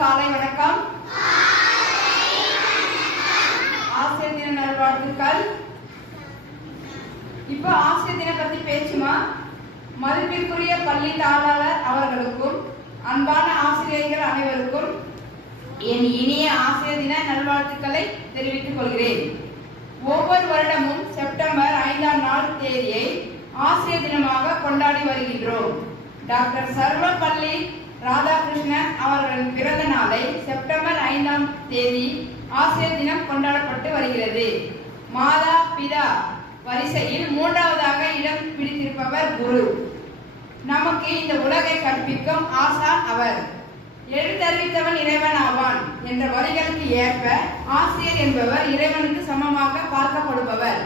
காலை வணக்கம். ஆசிரியர் தின நல்வாழ்த்துக்கள். இப்போ ஆசிரியர் தின பத்தி பேச்சுமா. மதிப்பிற்குரிய பள்ளி தாளாளர் அவர்களுக்கும் அன்பான ஆசிரியர்கள் அனைவருக்கும் என் இனிய ஆசிரியர் தின நல்வாழ்த்துக்களை தெரிவித்துக் கொள்கிறேன். ஒவ்வொரு வருடமும் செப்டம்பர் 5ஆம் நாள் தேதியை ஆசிரியர் தினமாக கொண்டாடி வருகின்றோம். டாக்டர் சர்வப்பள்ளி ராதாகிருஷ்ணன் அவர்களின் பிறந்த நாளை செப்டம்பர் 5ஆம் தேதி ஆசிரியர் தினம் கொண்டாடப்பட்டு வருகிறது. மாதா பிதா வரிசையில் 3வதாக இடம் பிடித்திருப்பவர் குரு. நமக்கு இந்த உலகை கற்பிக்கும் ஆசான் அவர். எழுத்தறிவித்தவன் இறைவன் ஆவான் என்ற வரிகளுக்கு ஏற்ப ஆசிரியர் என்பவர் இறைவனுக்கு சமமாக பார்க்கப்படுபவர்.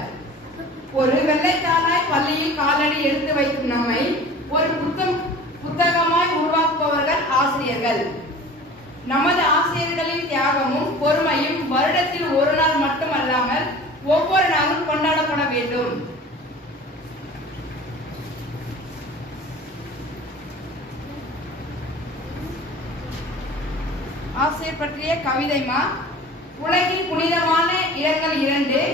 ஒரு வெள்ளைத்தாளாய் பள்ளியில் காலடி எடுத்து வைக்கும் நம்மை ஒரு புத்தகமாய் உருவாக்குபவர்கள் ஆசிரியர்கள். நமது ஆசிரியர்களின் தியாகமும் பொறுமையும் வருடத்தில் ஒரு நாள் மட்டுமல்லாமல் ஒவ்வொரு நாளும் கொண்டாடப்பட வேண்டும். ஆசிரியர் பற்றிய கவிதைமா. உலகின் புனிதமான இடங்கள் 2.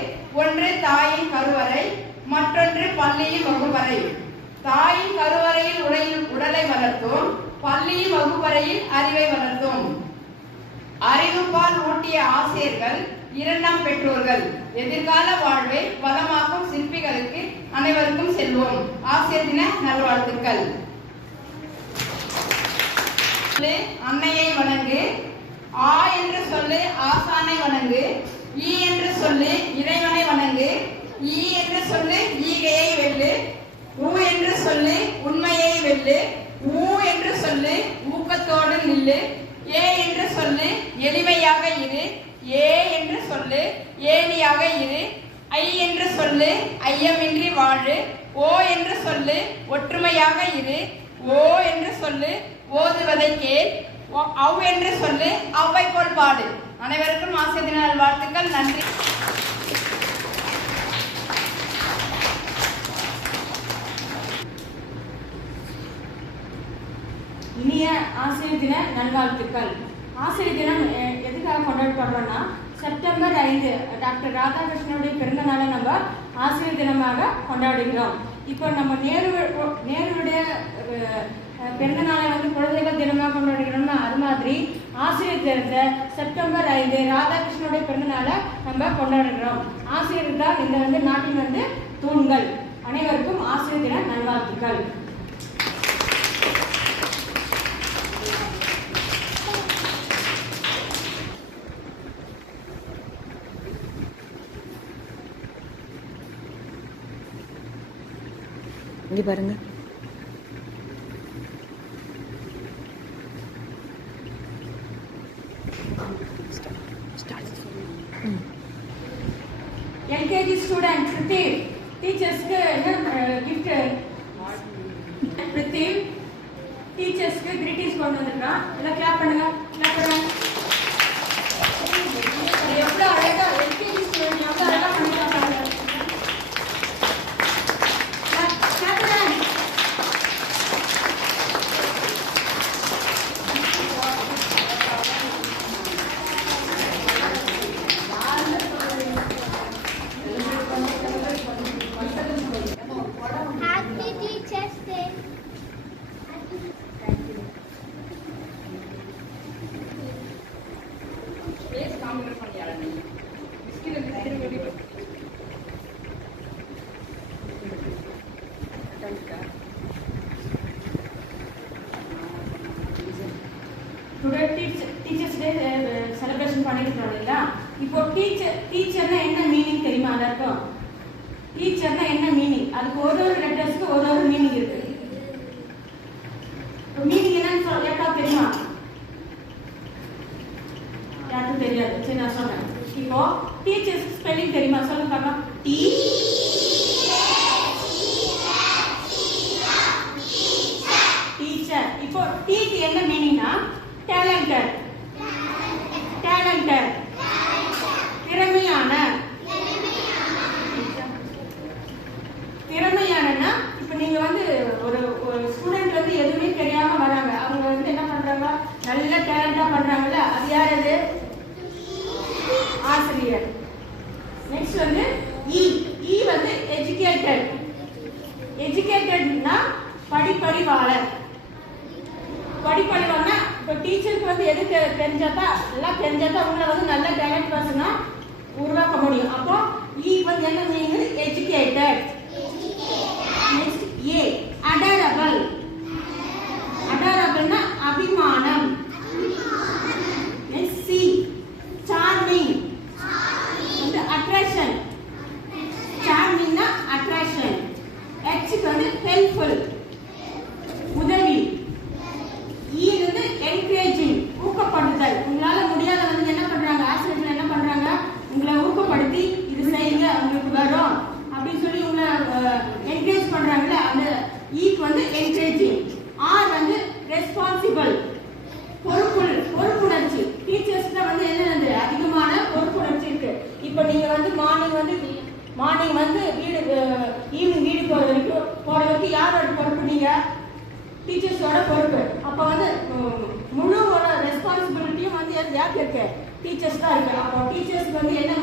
ஒன்று தாயின் கருவறை, மற்றொன்று பள்ளியின் வகுப்பறை. தாயின் கருவறையில் உடலை வளர்த்தோம், பள்ளியின் வகுப்பறையில் அறிவை வளர்த்தோம். அறிவுப்பால் ஊட்டிய ஆசிரியர்கள் 2ஆம் பெற்றோர்கள். எதிர்கால வாழ்வை வளமாக்கும் சிற்பிகளுக்கு அனைவருக்கும் செல்வோம். ஆசிரியர் தின நல்வாழ்த்துக்கள். அன்னையை வணங்கு. ஆ என்று சொல்லு ஆசானை வணங்கு. ஈ என்று சொல்லு இறைவனை வணங்கு. ஈ என்று சொல்லு ஈகையை வெல்லு. ஊ என்று சொல்லு உண்மையை வெல்லு. ஊ என்று சொல்லு ஊக்கத்தோடு நில்லு. ஏ என்று சொல்லு எளிமையாக இரு. ஏ என்று சொல்லு ஏணியாக இரு. ஐ என்று சொல்லு ஐயமின்றி வாழு. ஓ என்று சொல்லு ஒற்றுமையாக இரு. ஓ என்று சொல்லு ஓதுவதை கேள். அவ் என்று சொல்லு அவ்வை போல் பாடு. அனைவருக்கும் ஆசிரியர் தின நல்வாழ்த்துக்கள். நன்றி. இனிய ஆசிரியர் தின நல்வாழ்த்துக்கள். ஆசிரியர் தினம் எதுக்காக கொண்டாடப்படுறோம்னா, செப்டம்பர் 5 டாக்டர் ராதாகிருஷ்ணனுடைய பிறந்த நாளை நம்ம ஆசிரியர் தினமாக கொண்டாடுகிறோம். இப்போ நம்ம நேருடைய பிறந்த நாளை குழந்தைகள் தினமாக கொண்டாடுகிறோம்னா, அது மாதிரி ஆசிரியர் தினத்தை செப்டம்பர் 5 ராதாகிருஷ்ணனுடைய பிறந்த நாளை நம்ம கொண்டாடுகிறோம். ஆசிரியர் தான் இந்த நாட்டின் தூண்கள். அனைவருக்கும் ஆசிரியர் தின நல்வாழ்த்துக்கள். இங்கே பாருங்க. எல்கேஜி ஸ்டூடெண்ட் பிரித்திவ் டீச்சர்ஸ்க்கு கிஃப்ட். பிரித்திவ் டீச்சர்ஸ்க்கு கிரீட்டிங்ஸ் கொண்டு வந்திருக்கான். எல்லாம் கிளாப் பண்ணுங்க, கிளாப் பண்ணுங்க. எவ்வளோ அழகா எல்கேஜி ஸ்டூடெண்ட் எவ்வளோ அழகா பண்ணிருக்காங்க. டீச்சர்ஸ் டே செலிப்ரேஷன் பண்ணிருக்கோம் இல்லையா? இப்போ டீச்சர்னா என்ன மீனிங் தெரியுமா? எல்லாருக்கும் டீச்சர்னா என்ன மீனிங்? அதுக்கு ஒரு லெட்டர்ஸ்க்கு ஒரு மீனிங் இருக்கு. மீனிங் என்னன்னு யாருக்காவது தெரியுமா? யாருக்கும் தெரியாது. சரி, நான் சொல்றேன். இப்போ டீச்சர்ஸ் ஸ்பெல்லிங் தெரியுமா? சொல்லுங்க பார்க்கலாம். டீச்சர். இப்போ டீக்கு என்ன மீனிங்னா டேலண்டட். திறமையானன்னா இப்ப நீங்க ஒரு ஸ்டூடெண்ட் எதுவுமே தெரியாம வராங்க. அவங்க என்ன பண்றாங்க, நல்ல டேலண்டா பண்றாங்கல்ல, யார் அது? ஆசிரியர். நெக்ஸ்ட் வந்து இ. இ வந்து எஜுகேட்டட். எஜுகேட்டட்னா படிப்பறிவாளர். படிப்பறிவாளர்னா இப்போ டீச்சருக்கு வந்து எது தெரிஞ்சாதான் எல்லாம் தெரிஞ்சாதான் உங்களை வந்து நல்ல டேலண்ட் பர்சனா உருவாக்க முடியும். அப்போ இ வந்து என்ன மீனிங்? எஜுகேட்டட். நெக்ஸ்ட் ஏ அடரபிள். அடரபிள்னா அபிமானம். நெக்ஸ்ட் சி சார்மிங் வந்து அட்ராக்ஷன். சார்மிங்னா அட்ராக்ஷன். எச் வந்து ஹெல்ப்ஃபுல் உதவி. இ வந்து என்கரேஜிங் ஊக்கப்படுத்துதல். உங்களால முடியாத வந்து என்ன பண்றாங்க? ஆசிரியர்கள் என்ன பண்றாங்க? உங்களை ஊக்கப்படுத்தி இது செய்யுங்க உங்களுக்கு வரும் அப்படின்னு சொல்லி உங்களை என்கரேஜ் பண்றாங்கல்ல, அந்த ஈக்கு வந்து என்கரேஜிங். ஆர் வந்து ரெஸ்பான்சிபிள் பொறுப்புணர்ச்சி. டீச்சர்ஸ்ல வந்து என்னது? அதிகமான பொறுப்புணர்ச்சி இருக்கு. இப்போ நீங்க வந்து மார்னிங் வந்து ஈவினிங் வீடு போற வரைக்கும் யாரோட பொறுப்பு? நீங்க டீச்சர்ஸோட பொறுப்பு. அப்போ வந்து முழு ஒரு ரெஸ்பான்சிபிலிட்டியும் வந்து யாருக்கு இருக்கு? டீச்சர்ஸ் தான் இருக்கு. அப்போ டீச்சர்ஸ்க்கு வந்து என்ன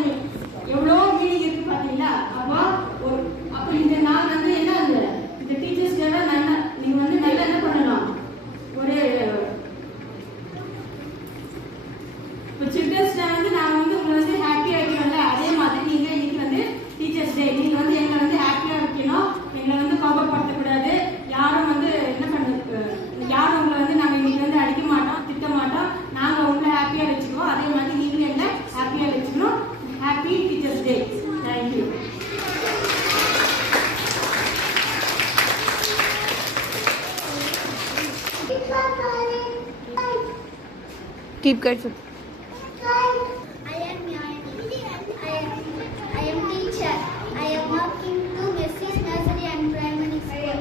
எவ்வளோ மீனிங் இருக்கு பார்த்தீங்களா? அப்போ இந்த நாள் வந்து என்ன இந்த டீச்சர்ஸ் எல்லாம் நல்லா நீங்க வந்து நல்லா என்ன பண்ணலாம்? ஒரு இப்போ சில்ட்ரன்ஸ் டே வந்து நாங்கள் வந்து உங்களை வந்து ஹாப்பியாக வைக்கிறோம்ல, அதே மாதிரி நீங்கள் இன்னைக்கு வந்து டீச்சர்ஸ் டே நீங்கள் வந்து எங்களை வந்து ஹாப்பியாக வைக்கணும். எங்களை வந்து கோபப்படுத்தக்கூடாது. யாரும் வந்து என்ன பண்ண யாரும் உங்களை வந்து நாங்கள் இன்னைக்கு வந்து அடிக்க மாட்டோம், திட்ட மாட்டோம். நாங்கள் உங்களை ஹாப்பியாக வச்சுக்குவோம். அதே மாதிரி நீங்களும் எங்களை ஹாப்பியாக வச்சுக்கணும். Happy teachers day. Thank you. Keep good. I am Yayani. I am teacher. I am working to Mrs. Nursery and Primary School.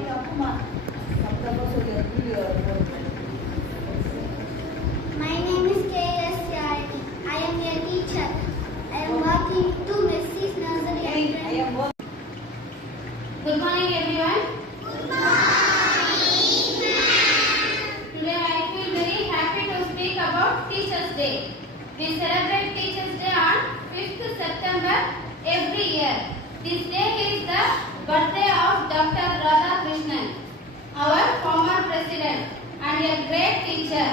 My name is K.S. Yayani. I am a teacher. I am working to Mrs. Nursery and Primary School. Good morning, everyone. Today I feel very happy to speak about Teachers' Day. We celebrate Teachers' Day on 5th September every year. This day is the birthday of Dr. Radhakrishnan, our former president and a great teacher.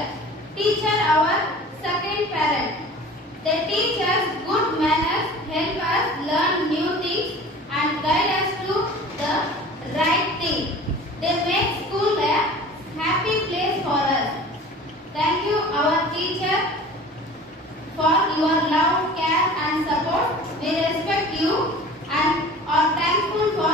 Teacher, our second parent. They teach us good manners, help us learn new things and guide us to the right thing. They make school a happy place for us. Thank you, our teacher, for your love, care and support. We respect you and are thankful for